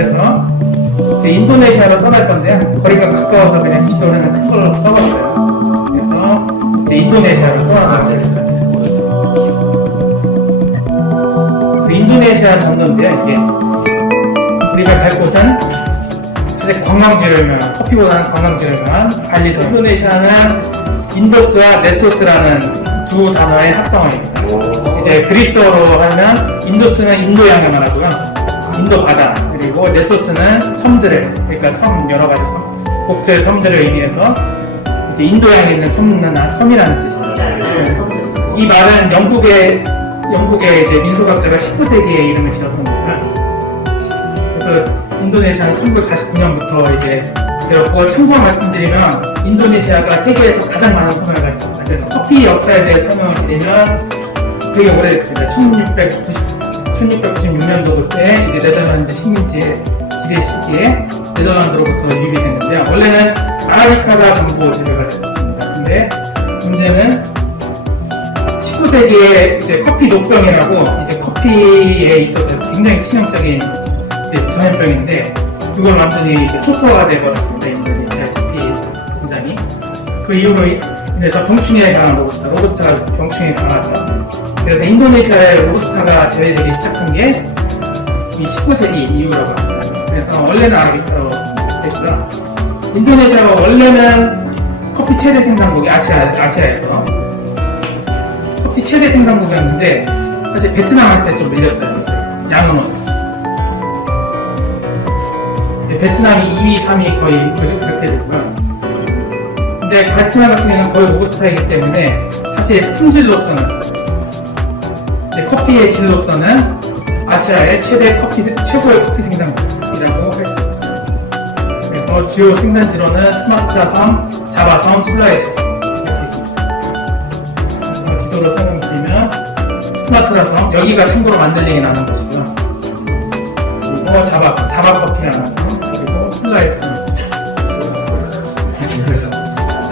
그래서 이제 인도네시아로 떠날 건데요. 거리가 가까워서 그냥 지도는 큰 걸로 써봤어요. 그래서 이제 인도네시아로 떠나가게 됐습니다. 그래서 인도네시아 전도인데요. 이게 우리가 갈 곳은 사실 관광지로면 커피보다는 관광지로면 발리섬. 인도네시아는 인도스와 네소스라는 두 단어의 합성어입니다. 이제 그리스어로 하면 인도스는 인도양을 말하고요. 인도 바다, 그리고 네소스는 섬들을, 그러니까 섬, 여러 가지 섬, 복수의 섬들을 의미해서 이제 인도양에 있는 섬이라는 뜻입니다. 이 말은 영국의 이제 민속학자가 19세기에 이름을 지었던 겁니다. 그래서 인도네시아는 1949년부터 이제 되었고, 참고로 말씀드리면 인도네시아가 세계에서 가장 많은 섬을 가지고 있습니다. 그래서 커피 역사에 대해 설명을 드리면 되게 오래됐습니다. 1696년도부터 이제 네덜란드 식민지의 지배 시기에 네덜란드로부터 유입이 됐는데요. 원래는 아라비카가 전부 지배가 됐었습니다. 근데 문제는 19세기에 이제 커피 녹병이라고 이제 커피에 있어서 굉장히 치명적인 이제 전염병인데, 그걸 완전히 이제 초토화가 되어버렸습니다. 인도네시아 커피 공장이. 그 이후로 인해서 병충해에 강한 로부스타가 병충해에 강하죠. 그래서 인도네시아의 로부스타가 제외되기 시작한 게 이 19세기 이후라고 합니다. 그래서 원래는 아라비카로 됐고요. 인도네시아가 원래는 커피 최대 생산국이 아시아에서 커피 최대 생산국이었는데 사실 베트남한테 좀 밀렸어요. 양은 베트남이 2위, 3위 거의 그렇게 되고요. 근데 베트남 같은 경우는 거의 로부스타이기 때문에 사실 품질로서는 이제 커피의 질로서는 아시아의 최고의 커피 생산국이라고 할 수 있습니다. 그래서 주요 생산지로는 수마트라섬, 자바섬, 술라웨시섬 이렇게 있습니다. 그래서 지도로 설명드리면 스마트라섬, 여기가 참고로 만들링이 나는 곳이고요. 그리고 자바커피라는 섬, 그리고 술라웨시섬이 있습니다.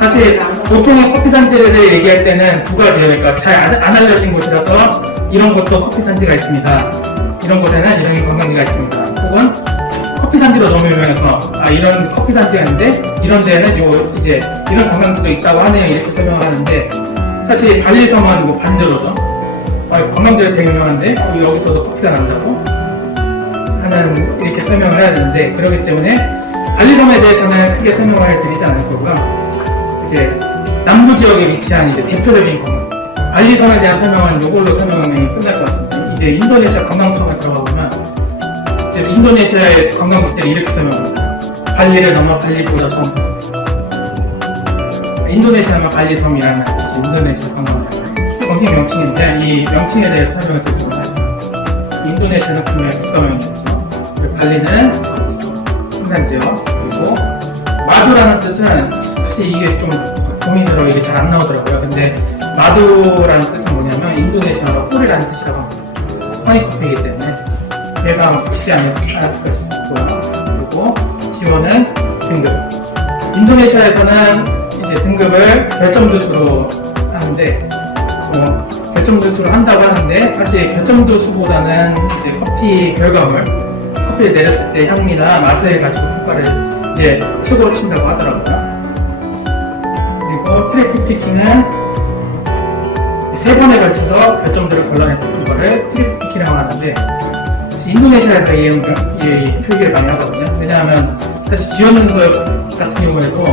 사실 보통의 커피 산지를 얘기할 때는 두 가지예요. 그러니까 잘 안 알려진 곳이라서 이런 곳도 커피 산지가 있습니다. 이런 곳에는 이런 관광지가 있습니다. 혹은 커피 산지로 너무 유명해서 이런 커피 산지가 있는데 이런 데에는 이제 이런 관광지도 있다고 하네요. 이렇게 설명을 하는데, 사실 발리섬은 반대로죠. 관광지가 되게 유명한데 여기서도 커피가 난다고 하는 이렇게 설명을 해야 되는데, 그렇기 때문에 발리섬에 대해서는 크게 설명을 드리지 않을 거고요. 이제 남부 지역에 위치한 이제 대표적인 관광, 발리섬에 대한 설명은 이걸로 설명이 끝날 것 같습니다. 이제 인도네시아 관광청에 들어가 보면 이제 인도네시아의 관광지들이 이렇게 설명합니다. 발리를 넘어 발리보다 좋은 인도네시아면 발리섬이라는 뜻이 인도네시아 정식 명칭인데, 이 명칭에 대해서 설명을 드리도록 하겠습니다. 인도네시아는 국내 국가명이죠. 발리는 생산지역, 그리고 마두라는 뜻은 사실 이게 좀 고민으로 이게 잘 안 나오더라고요. 근데 마두라는 뜻은 뭐냐면 인도네시아가 꿀이라는 뜻이라고 합니다. 허니커피이기 때문에 그래서 아마 붙이지 않았을 것이고요. 그리고 지원은 등급. 인도네시아에서는 이제 등급을 결정두수로 하는데, 결정두수로 한다고 하는데 사실 결정두수보다는 이제 커피 결과물, 커피를 내렸을 때 향미나 맛을 가지고 평가를 이제 최고로 친다고 하더라고요. 그리고 트래픽 피킹은 3번에 걸쳐서 결정들을 걸러내는 거를 트래픽 피킹이라고 하는데, 인도네시아에서 이 표기를 많이 하거든요. 왜냐하면 사실 지원능력 같은 경우에도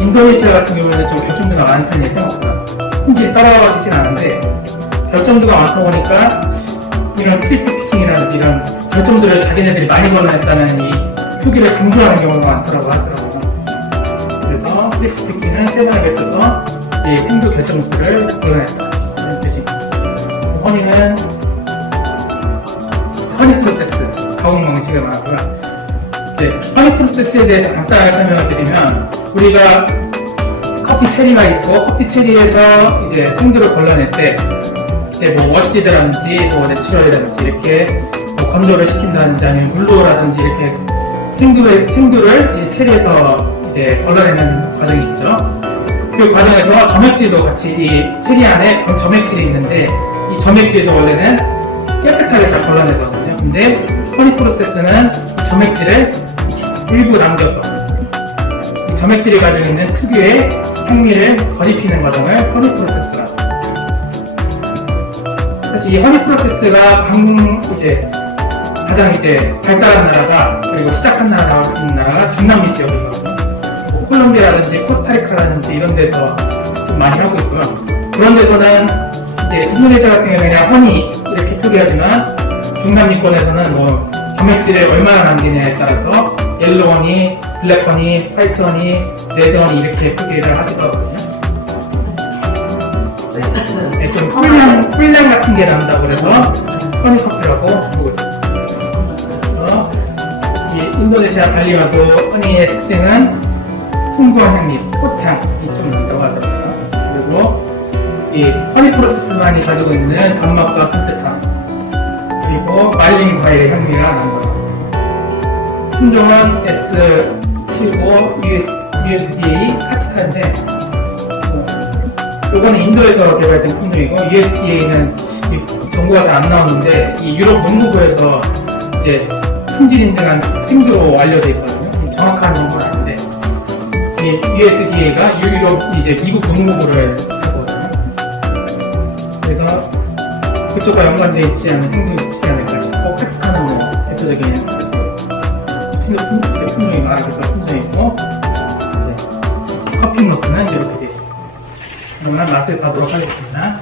인도네시아 같은 경우에는 좀 결정도가 많은 편이에요. 생각보다 품질이 따라가지진 않은데 결정도가 많다 보니까 이런 트래픽 피킹이라는 이런 결정들을 자기네들이 많이 걸러냈다는 이 표기를 강조하는 경우가 많다고 하더라고요. 그래서 트래픽 피킹은 3번에 걸쳐서 이 생두 결정수를 걸러냈다. 허니는 허니 프로세스, 가공 방식을 말하고요. 이제 허니 프로세스에 대해서 간단하게 설명을 드리면, 우리가 커피 체리가 있고 커피 체리에서 이제 생두를 걸러낼 때 이제 뭐 워시드라든지 뭐 내추럴이라든지 이렇게 뭐 건조를 시킨다든지 아니면 물로라든지 이렇게 생두를 이제 체리에서 이제 걸러내는 과정이 있죠. 그 과정에서 점액질도 같이 이 체리 안에 점액질이 있는데, 이 점액질도 원래는 깨끗하게 다 걸러내거든요. 근데 허니 프로세스는 점액질을 일부 남겨서 이 점액질이 가지고 있는 특유의 향미를 거듭히는 과정을 허니 프로세스라고. 사실 이 허니 프로세스가 가장 발달한 나라가, 그리고 시작한 나라라고 할 수 있는 나라가 중남미 지역이거든요. 뭐 콜롬비아라든지 코스타리카라든지 이런 데서 좀 많이 하고 있고요. 그런 데서는 인도네시아 같은 경우는 그냥 허니 이렇게 표기하지만, 중남미권에서는 뭐 점액질을 얼마나 남기냐에 따라서 옐로우 허니, 블랙 허니, 화이트 허니, 레드 허니 이렇게 표기를 하기도 하거든요. 좀 꿀향 같은 게 난다고 그래서 허니 커피라고 부르고 있습니다. 그래서 이 인도네시아 발리와도 허니의 특징은 풍부한 향미, 꽃향이 좀 난다고 하더라고요. 그리고 이 허니 프로세스만이 가지고 있는 단맛과 산뜻함, 그리고 말린 과일의 향미가 난다. 품종은 S75 USDA 카티카인데, 이거는 인도에서 개발된 품종이고, USDA는 정보가 잘 안 나오는데 이 유럽 농무부에서 품질 인증한 생주로 알려져 있거든요. 정확한 정보는 아닌데, 이 USDA가 유럽 미국 농무부를 하거든요. 그래서 그쪽과 연관되어 있지 않은 생존이 있지 않을까 싶고, 카티카는 뭐 대표적인 품종이고, 아라비카 품종이고, 커피 노트는 이렇게 되어 있습니다. 그러면 맛을 봐도록 하겠습니다.